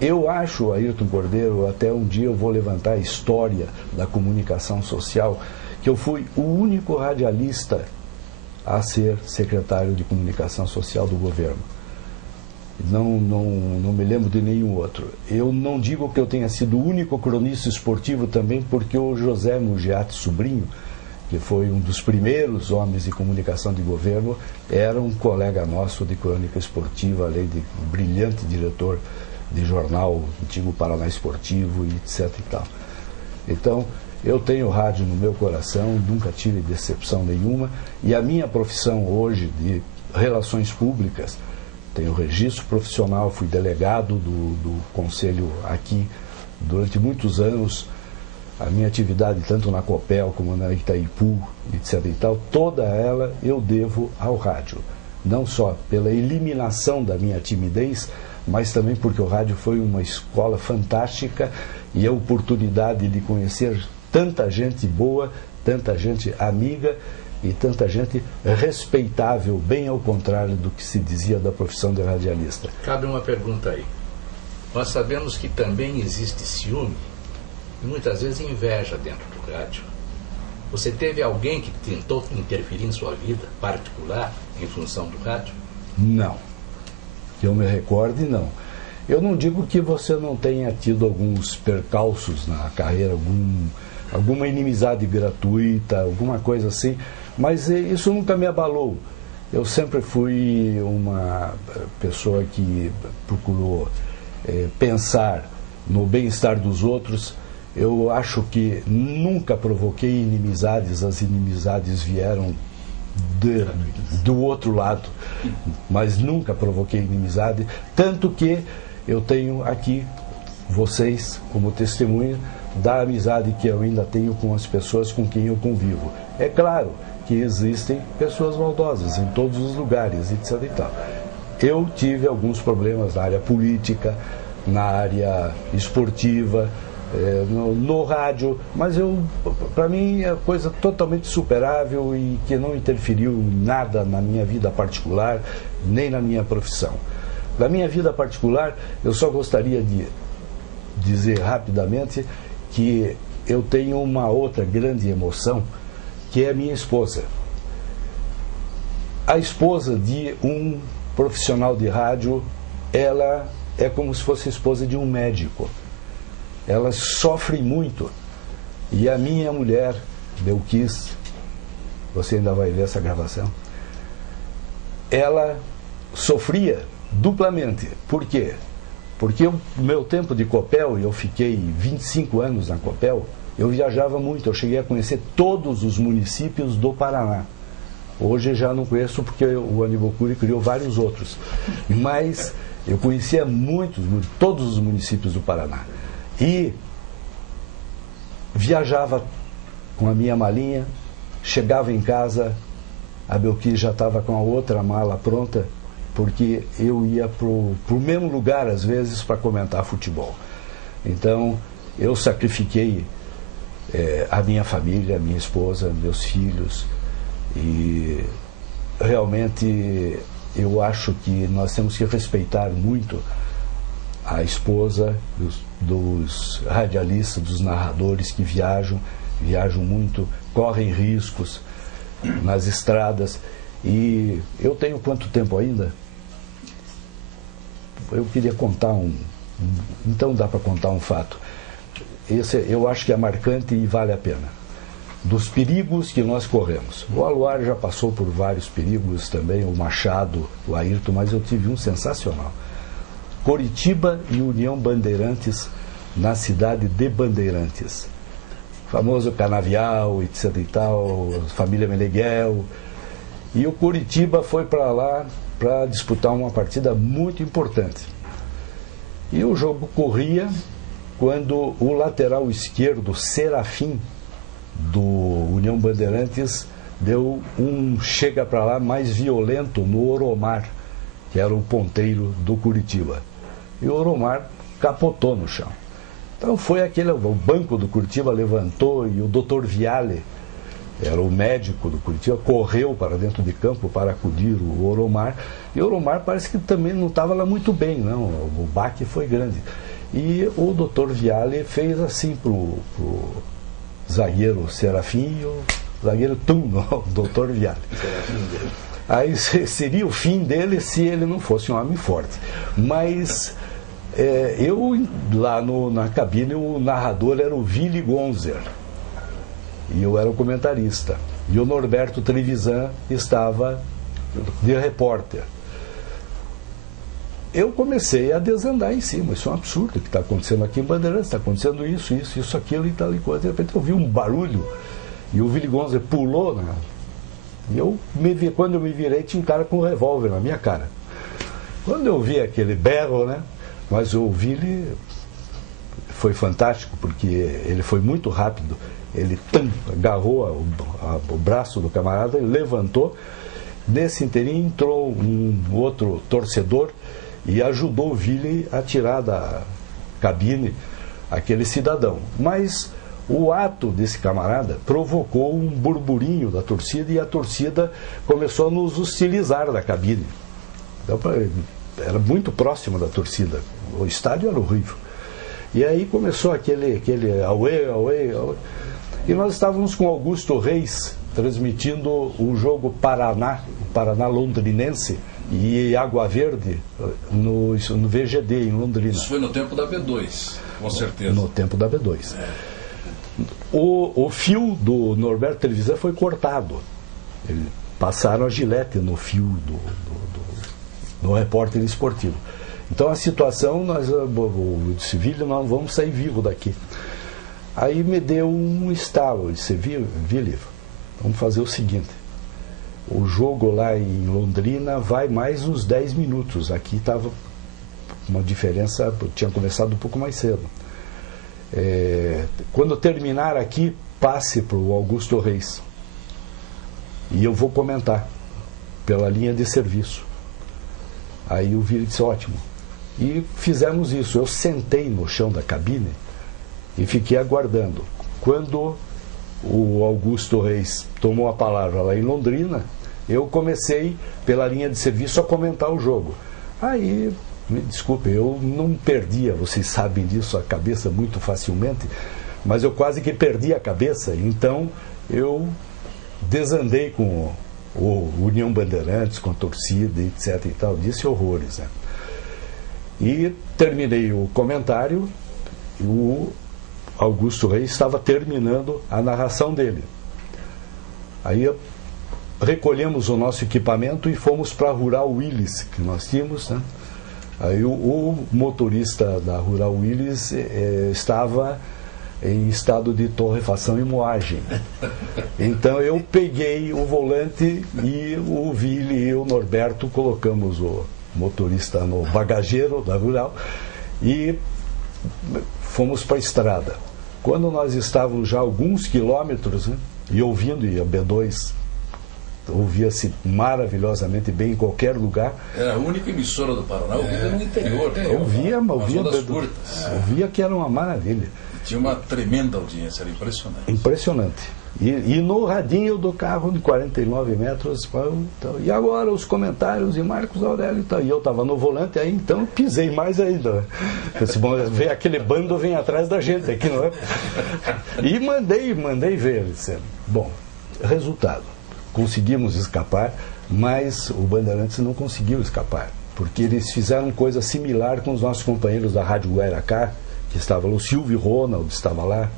Eu acho, Ayrton Cordeiro, até um dia eu vou levantar a história da comunicação social, que eu fui o único radialista a ser secretário de comunicação social do governo. Não me lembro de nenhum outro. Eu não digo que eu tenha sido o único cronista esportivo também, porque o José Mugiati Sobrinho, que foi um dos primeiros homens de comunicação de governo, era um colega nosso de crônica esportiva, além de um brilhante diretor de jornal, antigo Paraná Esportivo, e etc. e tal. Então, eu tenho rádio no meu coração, nunca tive decepção nenhuma, e a minha profissão hoje de relações públicas, tenho registro profissional, fui delegado do conselho aqui durante muitos anos, a minha atividade tanto na Copel como na Itaipu, etc. e tal, toda ela eu devo ao rádio. Não só pela eliminação da minha timidez, mas também porque o rádio foi uma escola fantástica e a oportunidade de conhecer tanta gente boa, tanta gente amiga e tanta gente respeitável, bem ao contrário do que se dizia da profissão de radialista. Cabe uma pergunta aí. Nós sabemos que também existe ciúme e muitas vezes inveja dentro do rádio. Você teve alguém que tentou interferir em sua vida particular em função do rádio? Não. Que eu me recorde, não. Eu não digo que você não tenha tido alguns percalços na carreira, alguma inimizade gratuita, alguma coisa assim, mas isso nunca me abalou. Eu sempre fui uma pessoa que procurou pensar no bem-estar dos outros. Eu acho que nunca provoquei inimizades, as inimizades vieram do outro lado, mas nunca provoquei inimizade, tanto que eu tenho aqui vocês como testemunha da amizade que eu ainda tenho com as pessoas com quem eu convivo. É claro que existem pessoas maldosas em todos os lugares, etc. e tal. Eu tive alguns problemas na área política, na área esportiva, no rádio, mas para mim é coisa totalmente superável e que não interferiu em nada na minha vida particular, nem na minha profissão. Na minha vida particular, eu só gostaria de dizer rapidamente que eu tenho uma outra grande emoção, que é a minha esposa. A esposa de um profissional de rádio, ela é como se fosse a esposa de um médico. Elas sofrem muito. E a minha mulher, Belkis, você ainda vai ver essa gravação, ela sofria duplamente. Por quê? Porque o meu tempo de Copel, e eu fiquei 25 anos na Copel, eu viajava muito, eu cheguei a conhecer todos os municípios do Paraná. Hoje já não conheço porque o Aníbal Cury criou vários outros. Mas eu conhecia todos os municípios do Paraná. E viajava com a minha malinha, chegava em casa, a Belkis já estava com a outra mala pronta, porque eu ia para o mesmo lugar, às vezes, para comentar futebol. Então, eu sacrifiquei a minha família, a minha esposa, meus filhos, e realmente eu acho que nós temos que respeitar muito a esposa dos radialistas, dos narradores que viajam muito, correm riscos nas estradas. E eu tenho quanto tempo ainda? Eu queria contar então dá para contar um fato. Esse eu acho que é marcante e vale a pena. Dos perigos que nós corremos. O Aluar já passou por vários perigos também, o Machado, o Ayrton, mas eu tive um sensacional. Coritiba e União Bandeirantes, na cidade de Bandeirantes. Famoso Canavial, etc e tal, família Meneghel. E o Coritiba foi para lá para disputar uma partida muito importante. E o jogo corria quando o lateral esquerdo, Serafim, do União Bandeirantes, deu um chega para lá mais violento no Oromar, que era o ponteiro do Coritiba. E o Oromar capotou no chão. Então foi o banco do Coritiba levantou e o Dr. Viale, era o médico do Coritiba, correu para dentro de campo para acudir o Oromar. E o Oromar parece que também não estava lá muito bem, não. O baque foi grande. E o Dr. Viale fez assim para o zagueiro Serafim e o zagueiro o Dr. Viale. Aí seria o fim dele se ele não fosse um homem forte. Mas eu, lá na cabine, o narrador era o Willy Gonzer. E eu era o comentarista. E o Norberto Trevisan estava de repórter. Eu comecei a desandar em cima. Isso é um absurdo que está acontecendo aqui em Bandeirantes. Está acontecendo isso, aquilo e tal e coisa. De repente eu vi um barulho e o Willy Gonzer pulou. E quando eu me virei, tinha um cara com um revólver na minha cara. Quando eu vi aquele berro, né? Mas o Willy foi fantástico, porque ele foi muito rápido. Ele agarrou o braço do camarada e levantou. Nesse inteirinho entrou um outro torcedor e ajudou o Willy a tirar da cabine aquele cidadão. Mas o ato desse camarada provocou um burburinho da torcida e a torcida começou a nos hostilizar da cabine. Então, era muito próximo da torcida. O estádio era horrível. E aí começou aquele auê. E nós estávamos com Augusto Reis transmitindo o jogo Paraná Londrinense e Água Verde no VGD em Londrina. Isso foi no tempo da B2, com certeza. No tempo da B2. O fio do Norberto Trevisan foi cortado. Passaram a gilete no fio do repórter esportivo. Então a situação, o civil, nós vamos sair vivo daqui. Aí me deu um estalo, eu disse, Vili, vamos fazer o seguinte, o jogo lá em Londrina vai mais uns 10 minutos, aqui estava uma diferença, tinha começado um pouco mais cedo. Quando terminar aqui, passe para o Augusto Reis, e eu vou comentar pela linha de serviço. Aí o Vili disse, ótimo. E fizemos isso, eu sentei no chão da cabine, e fiquei aguardando. Quando o Augusto Reis tomou a palavra lá em Londrina, eu comecei, pela linha de serviço, a comentar o jogo. Aí, me desculpe, eu não perdia, vocês sabem disso, a cabeça muito facilmente, mas eu quase que perdi a cabeça, então eu desandei com o União Bandeirantes, com a torcida, etc. e tal, disse horrores, né? E terminei o comentário, e o Augusto Reis estava terminando a narração dele. Aí recolhemos o nosso equipamento e fomos para a Rural Willys, que nós tínhamos, né? Aí o motorista da Rural Willys estava em estado de torrefação e moagem. Então eu peguei o volante e o Vili e o Norberto colocamos o motorista no bagageiro da Rural e fomos para a estrada. Quando nós estávamos já a alguns quilômetros, né, e ouvindo, e a B2 ouvia-se maravilhosamente bem em qualquer lugar. Era a única emissora do Paraná ouvida no interior. Ouvia que era uma maravilha. Tinha uma tremenda audiência, era impressionante. Impressionante. E no radinho do carro, de 49 metros, e agora os comentários de Marcos Aurélio e tal. E eu estava no volante, aí então pisei mais ainda. Disse, bom, aquele bando vem atrás da gente aqui, não é? E mandei ver. Disse, bom, resultado. Conseguimos escapar, mas o Bandeirantes não conseguiu escapar, porque eles fizeram coisa similar com os nossos companheiros da Rádio Guairacá, que estava lá, o Silvio Ronald estava lá,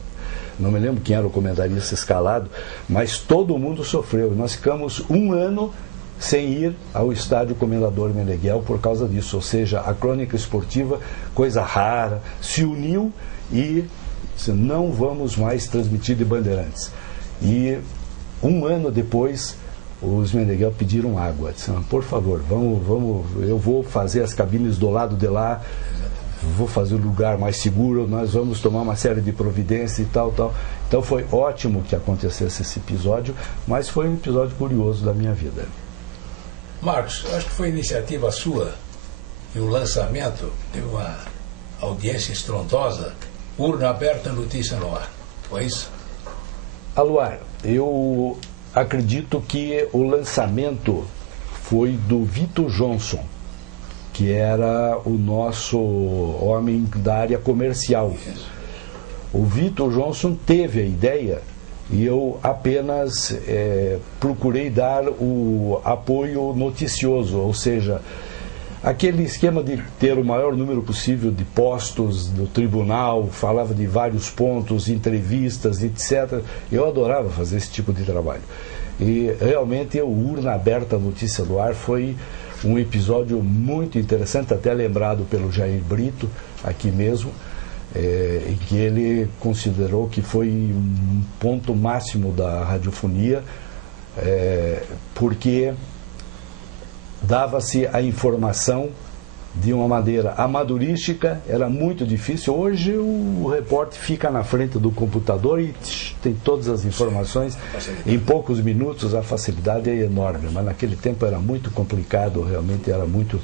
não me lembro quem era o comentarista escalado, mas todo mundo sofreu. Nós ficamos um ano sem ir ao estádio Comendador Meneghel por causa disso, ou seja, a crônica esportiva, coisa rara, se uniu e disse, não vamos mais transmitir de Bandeirantes. E um ano depois, os Meneghel pediram água. Disseram, por favor, vamos, eu vou fazer as cabines do lado de lá, vou fazer o lugar mais seguro, nós vamos tomar uma série de providências e tal. Então foi ótimo que acontecesse esse episódio, mas foi um episódio curioso da minha vida. Marcos, acho que foi iniciativa sua e o lançamento teve uma audiência estrondosa, urna aberta, notícia no ar. Foi isso? Aluar, eu acredito que o lançamento foi do Vitor Johnson, que era o nosso homem da área comercial. O Vitor Johnson teve a ideia e eu apenas procurei dar o apoio noticioso, ou seja, aquele esquema de ter o maior número possível de postos no tribunal, falava de vários pontos, entrevistas, etc. Eu adorava fazer esse tipo de trabalho. E realmente o Urna Aberta Notícia do Ar foi um episódio muito interessante, até lembrado pelo Jair Brito, aqui mesmo, em que ele considerou que foi um ponto máximo da radiofonia, porque dava-se a informação de uma maneira amadorística, era muito difícil. Hoje o repórter fica na frente do computador e tem todas as informações em poucos minutos, a facilidade é enorme, mas naquele tempo era muito complicado, realmente era muito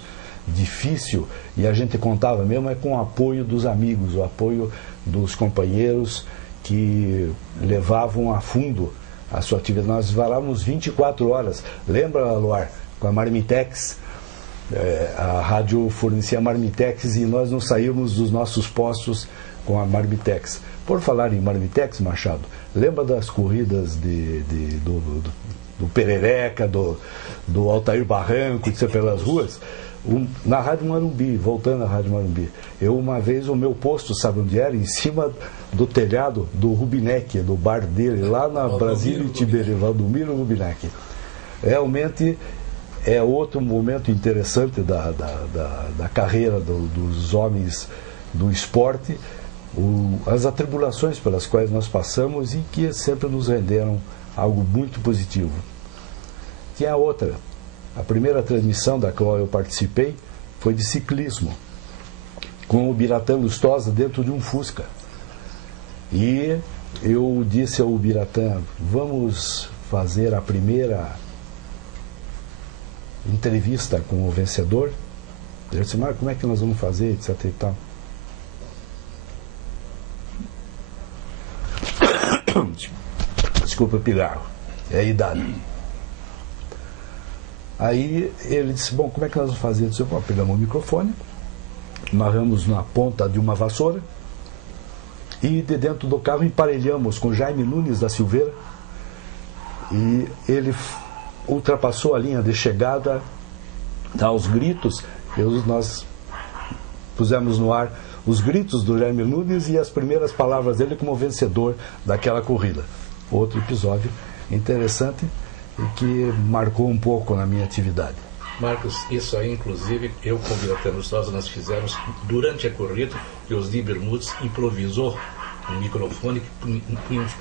difícil, e a gente contava mesmo com o apoio dos amigos, o apoio dos companheiros que levavam a fundo a sua atividade. Nós varávamos 24 horas, lembra, Luar? Com a Marmitex, a rádio fornecia Marmitex e nós não saímos dos nossos postos com a Marmitex. Por falar em Marmitex, Machado, lembra das corridas do Perereca, do Altair Barranco, etc., pelas ruas? Na Rádio Morumbi, voltando à Rádio Morumbi, uma vez o meu posto, sabe onde era? Em cima do telhado do Rubinec, do bar dele, lá na Brasília e Tiberê, Valdomiro Rubinec. Realmente é outro momento interessante da carreira dos homens do esporte, as atribulações pelas quais nós passamos e que sempre nos renderam algo muito positivo. Tinha outra. A primeira transmissão da qual eu participei foi de ciclismo, com o Biratã Lustosa dentro de um Fusca. E eu disse ao Biratã, vamos fazer a primeira entrevista com o vencedor. Ele disse, mas como é que nós vamos fazer, etc e tal. Desculpa, pigarro, é a idade. Aí ele disse, bom, como é que nós vamos fazer? Eu disse, bom, pegamos o microfone, amarramos na ponta de uma vassoura e de dentro do carro emparelhamos com Jaime Nunes da Silveira e ele ultrapassou a linha de chegada, aos gritos, nós pusemos no ar os gritos do Jaime Nunes e as primeiras palavras dele como vencedor daquela corrida. Outro episódio interessante e que marcou um pouco na minha atividade. Marcos, isso aí, inclusive, eu com o Biratã Lustosa, nós fizemos durante a corrida, que os Di Bermudes improvisou um microfone que punhamos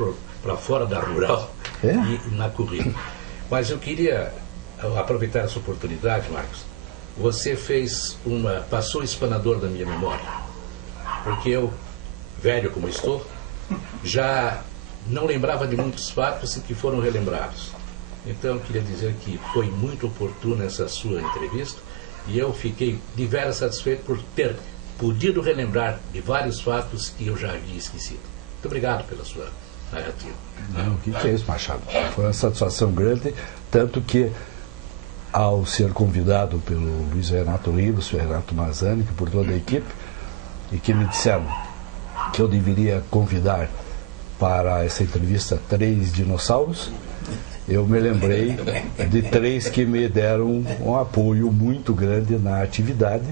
para fora da rural e na corrida. Mas eu queria aproveitar essa oportunidade, Marcos. Você passou o espanador da minha memória, porque eu, velho como estou, já não lembrava de muitos fatos que foram relembrados. Então eu queria dizer que foi muito oportuna essa sua entrevista e eu fiquei de veras satisfeito por ter podido relembrar de vários fatos que eu já havia esquecido. Muito obrigado pela sua narrativa. Não, o que é isso, Machado? Foi uma satisfação grande, tanto que ao ser convidado pelo Luiz Renato Ribas, Renato Mazzani, por toda a equipe, e que me disseram que eu deveria convidar para essa entrevista 3 dinossauros, eu me lembrei de 3 que me deram um apoio muito grande na atividade,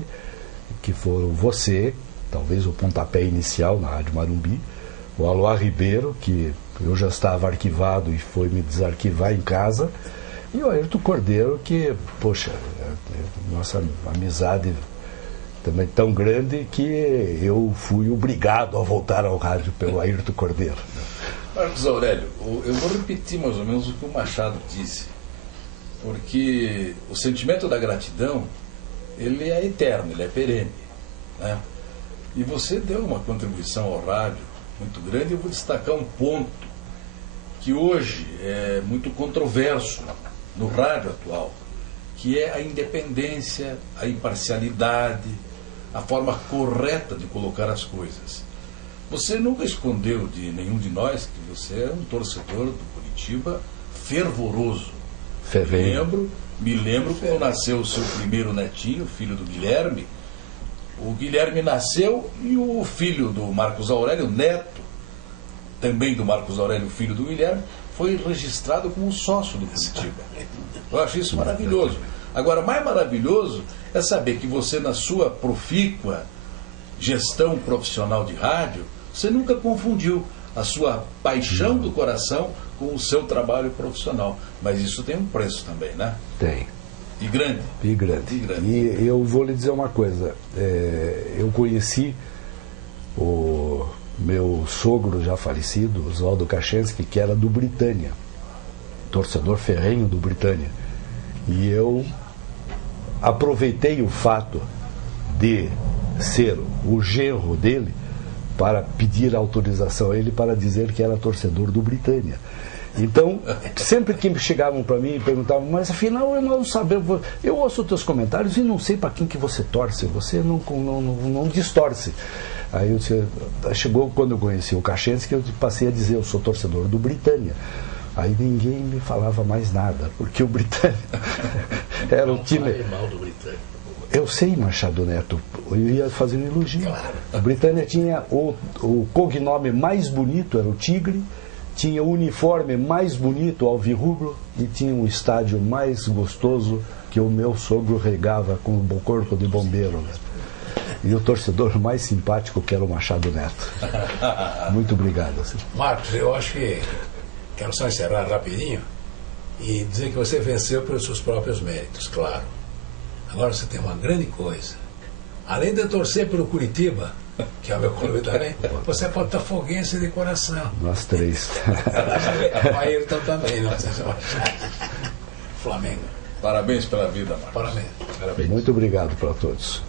que foram você, talvez o pontapé inicial na Rádio Marumbi, o Aloá Ribeiro, que eu já estava arquivado e foi me desarquivar em casa, e o Ayrton Cordeiro, que, poxa, nossa amizade também tão grande que eu fui obrigado a voltar ao rádio pelo Ayrton Cordeiro. Marcos Aurélio, eu vou repetir mais ou menos o que o Machado disse, porque o sentimento da gratidão, ele é eterno, ele é perene, né? E você deu uma contribuição ao rádio muito grande. Eu vou destacar um ponto que hoje é muito controverso no rádio atual, que é a independência, a imparcialidade, a forma correta de colocar as coisas. Você nunca escondeu de nenhum de nós que você é um torcedor do Curitiba fervoroso. Me lembro quando nasceu o seu primeiro netinho, filho do Guilherme. O Guilherme nasceu e o filho do Marcos Aurélio, neto, também do Marcos Aurélio, filho do Guilherme, foi registrado como sócio do Curitiba. Eu acho isso maravilhoso. Agora, mais maravilhoso é saber que você, na sua profícua gestão profissional de rádio, você nunca confundiu a sua paixão do coração com o seu trabalho profissional. Mas isso tem um preço também, né? Tem. E grande. E grande. E eu vou lhe dizer uma coisa. Eu conheci o meu sogro já falecido, Oswaldo Kachensky, que era do Britânia, torcedor ferrenho do Britânia. E eu aproveitei o fato de ser o genro dele para pedir autorização a ele para dizer que era torcedor do Britânia. Então, sempre que chegavam para mim e perguntavam, mas afinal eu não sabia, eu ouço os teus comentários e não sei para quem que você torce, você não distorce. Aí chegou quando eu conheci o Kachensky, eu passei a dizer, eu sou torcedor do Britânia. Aí ninguém me falava mais nada, porque o Britânia era o time... mal do Britânia. Eu sei, Machado Neto, eu ia fazer um elogio. Claro. A Britânia tinha o cognome mais bonito, era o Tigre, tinha o uniforme mais bonito, o alvirrubro, e tinha um estádio mais gostoso que o meu sogro regava com o corpo de bombeiro. Né? E o torcedor mais simpático que era o Machado Neto. Muito obrigado. Marcos, eu acho que quero só encerrar rapidinho e dizer que você venceu pelos seus próprios méritos, claro. Agora você tem uma grande coisa. Além de torcer pelo Curitiba, que é o meu clube também, você é botafoguense de coração. Nós 3. O Ayrton também, não sei se Flamengo. Parabéns pela vida, Marcos. Parabéns. Muito obrigado para todos.